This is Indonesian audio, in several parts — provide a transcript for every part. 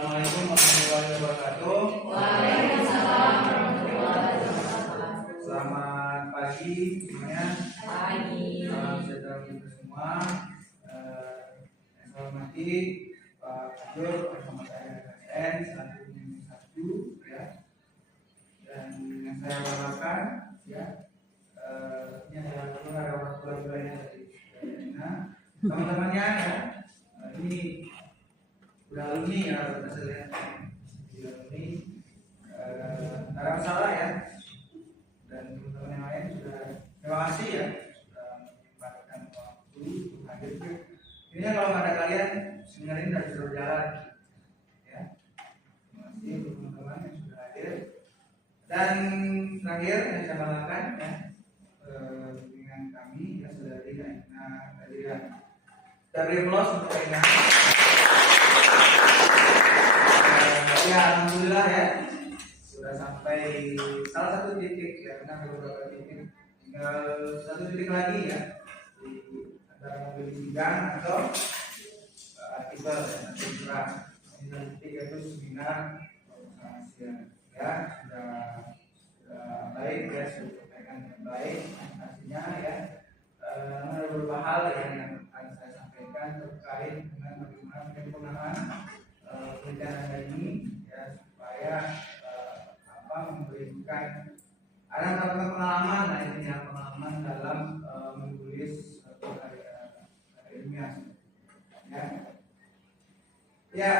Assalamualaikum warahmatullahi wabarakatuh. Waalaikumsalam warahmatullahi wabarakatuh. Selamat pagi semuanya. Pagi. Salam sejahtera kita semua. Yang saya hormati Pak Gubernur bersama saya KSN satu ya. Dan yang saya harapkan ya, ini adalah ada orang tua-tuanya dari teman-temannya ya. Ini udah alumni ya, hasilnya alumni, nggak ada masalah ya. Dan teman-teman yang lain sudah terima kasih ya sudah menyempatkan waktu untuk hadir. Ini kalau ada kalian dengerin dan sudah berjalan ya. Terima kasih untuk teman-teman yang sudah hadir. Dan terakhir yang saya banggakan ya, dengan kami ya saudari Aina Adrian. Dari plus untuk Aina. Ya alhamdulillah ya sudah sampai salah satu titik ya, karena beberapa titik tinggal satu titik lagi ya di antara mobil sidang atau artikel dan artikel titik itu seminar ya sudah baik ya, sudah disampaikan dengan baik presentasinya ya. Ada beberapa hal yang akan saya sampaikan terkait dengan bagaimana penyempurnaan penelitian ini ya, supaya memberikan ada pengalaman, nah ini ya pengalaman dalam menulis karya ilmiah ya. Ya,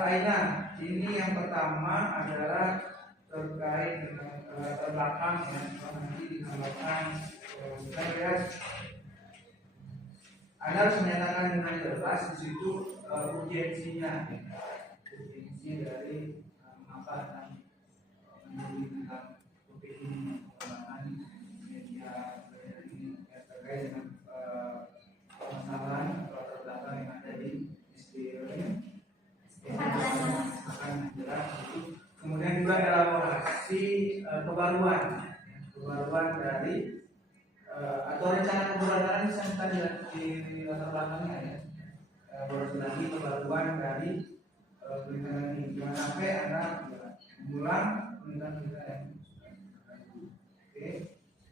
Aina, ini yang pertama adalah terkait dengan latar belakang ya, nanti dinamakan saya Anda harus menyatakan dengan jelas di situ urgensinya, urgensi dari mengapa dan menjadi tentang topik ini, pengembangan media ini terkait dengan permasalahan atau latar belakang yang ada di akan jelas itu. Kemudian juga elaborasi kebaruan dari atau rencana keberadaan yang tadi di latar belakangnya ya, baru lagi kebaruan dari penelitian ini. Jangan sampai Anda mengulang penelitian yang oke.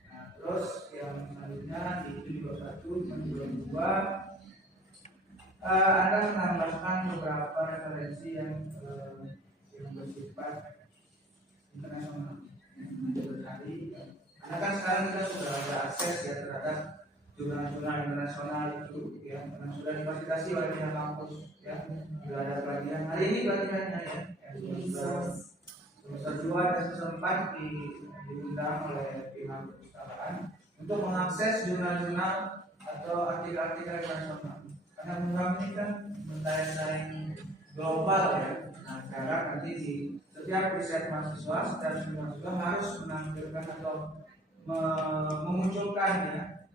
Nah, terus yang selanjutnya di 21 dan 22 Anda menambahkan beberapa referensi yang bersifat internasional yang tadi. Karena kan sekarang kita sudah ada akses ya terhadap jurnal-jurnal internasional itu ya, yang sudah difasilitasi oleh pihak kampus ya. Sudah ada pelatihan. Hari ini pelatihannya ya. Semester 2 dan semester 4 diundang oleh pihak perpustakaan untuk mengakses jurnal-jurnal atau artikel-artikel internasional. Karena undang ini kan mensaing global ya. Nah, sekarang nanti di setiap riset mahasiswa harus menampilkan atau memunculkan ya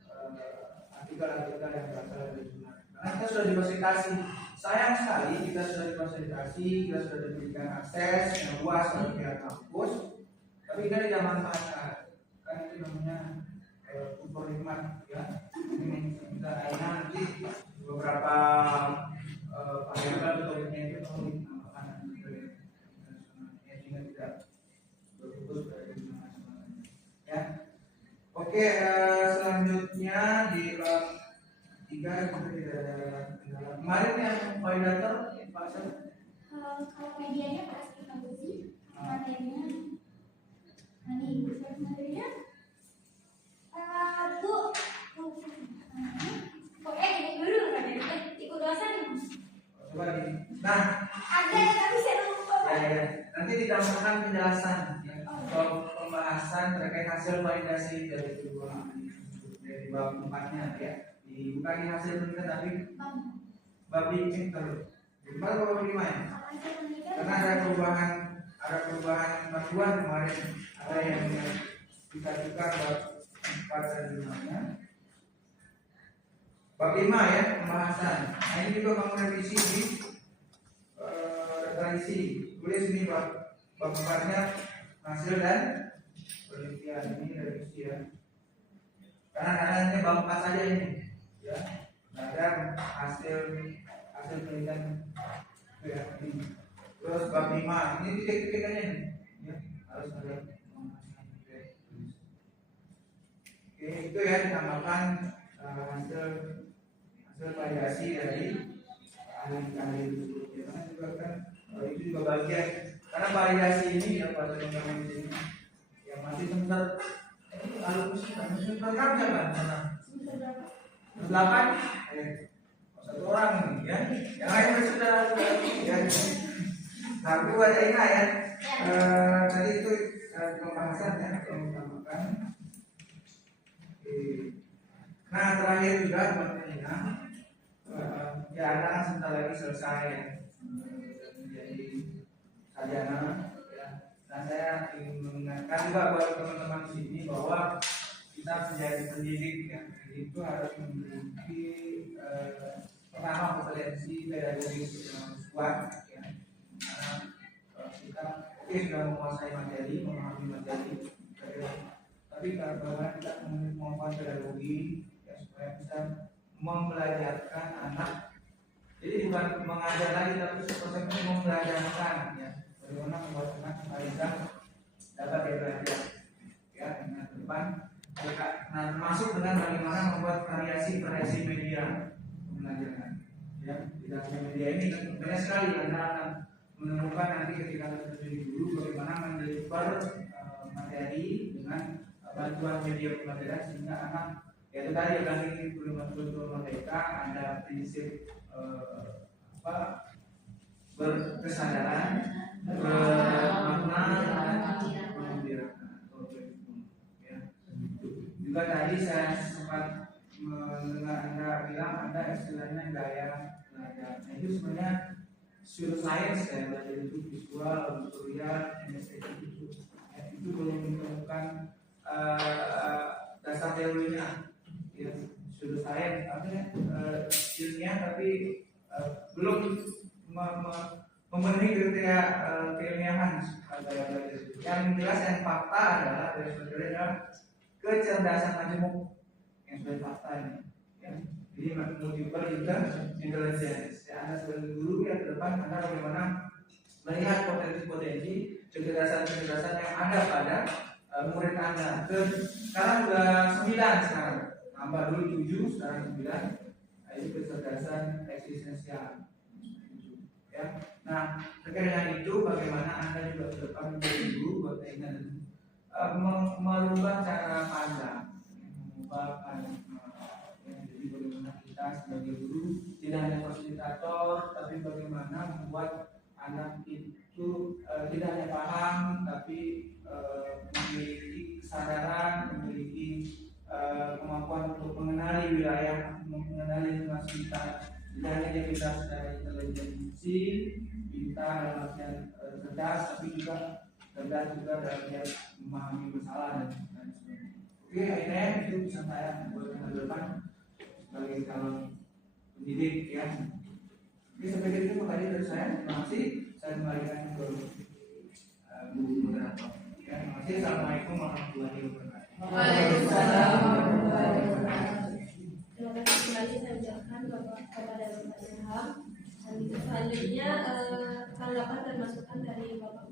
artikel-artikel yang berasal dari jurnal. Karena kita sudah difasilitasi. Sayang sekali kita sudah difasilitasi, kita sudah diberikan akses yang luas oleh pihak kampus, tapi kita tidak manfaatkan. Kan itu namanya kubur nikmat ya. Ini kita nanti beberapa variabel metodenya itu perlu ditambahkan sehingga tidak berfokus pada internasional ya. Oke, selanjutnya di bab 3 kita tidak ada kendala. Kemarin yang validator Pak Asep, kalau medianya pasti bagus sih, materinya nanti materinya Bu pokoknya ini dulu kan ikut dosen. Coba di. Nah, ada tapi saya lupa. Ya. Nanti ditambahkan penjelasan ya, atau pembahasan terkait hasil validasi dari bab 4-nya ya. Bukan hasil penelitian tapi bab 5 terus. Di bab 5 ya. Karena ada perubahan panduan kemarin, ada yang kita bab 4 dan 5-nya. Bab 5 ya, pembahasan. Nah, ini juga kamu revisi di referensi. Tulis ini bab 4-nya hasil dan penelitian. Ini revisi ya. Karena hanya bab 4 saja ini ya. Ada hasil penelitian ini. Terus bab 5 ini titik-titiknya nih, ya, harus ada. Oke, itu ya dinamakan hasil validasi dari ahli-ahli tersebut. Ya, karena juga kan itu juga bagian karena validasi ini ya pada teman-teman di sini yang masih semester semester berapa kan sana? Semester 8? Satu orang nih ya, yang lain sudah ya. Tapi ada ingat ya, tadi itu pembahasan ya yang dinamakan. Nah terakhir juga teman-teman ya anak sebentar lagi selesai ya, menjadi sarjana ya. Nah saya ingin mengingatkan juga buat teman-teman di sini bahwa kita menjadi pendidik ya, itu harus memiliki pertama kompetensi pedagogis yang kuat ya. Karena kita sudah menguasai materi, memahami materi, tapi bagaimana kita menguasai pedagogi ya, supaya bisa membelajarkan anak. Jadi bukan mengajar lagi, tapi seperti membelajarkan ya, bagaimana membuat anak bisa dapat belajar ya dengan depan. Nah termasuk dengan bagaimana membuat variasi media pembelajaran ya. Di dalam media ini banyak sekali Anda akan menemukan nanti ketika Anda menjadi guru bagaimana mendeliver materi dengan bantuan media pembelajaran sehingga anak ya itu tadi akan betul-betul mereka ada prinsip berkesadaran, bermakna dan mengembirakan. Juga tadi saya sempat mendengar Anda bilang ada istilahnya gaya belajar. Nah itu sebenarnya pseudoscience ya, belajar itu visual, auditorial, kinestetik itu belum menemukan dasar teorinya. Ya, pseudoscience artinya ilmiah tapi belum memenuhi kriteria keilmiahan gaya belajar. Yang jelas yang fakta adalah adalah kecerdasan majemuk yang sudah fakta ini ya. Jadi multiple intelligence ya, Anda sebagai guru ya ke depan Anda bagaimana melihat potensi-potensi kecerdasan yang ada pada murid Anda. Sekarang sudah 9 sekarang, tambah dulu 7, sekarang 9. Nah, itu kecerdasan eksistensial ya. Nah terkait dengan itu bagaimana Anda juga ke depan menjadi guru berkaitan merubah cara pandang, mengubah paradigma. Jadi bagaimana kita sebagai guru tidak hanya fasilitator, tapi bagaimana membuat anak itu tidak hanya paham, tapi memiliki kesadaran, memiliki kemampuan untuk mengenali wilayah, mengenali lingkungan sekitar. Tidak hanya dia pintar secara intelijensi, pintar dalam artian cerdas, tapi juga cerdas juga dalam dia memahami masalah dan sebagainya. Oke, akhirnya itu bisa saya buat ke depan sebagai calon pendidik ya. Oke, sampai itu tadi dari saya. Terima kasih. Saya kembalikan ke Bu moderator. Ya, terima kasih. Assalamualaikum warahmatullahi wabarakatuh. Waalaikumsalam warahmatullahi wabarakatuh. Terima kasih kembali saya ucapkan kepada Bapak Ilham. Dan selanjutnya tanggapan dan masukan dari Bapak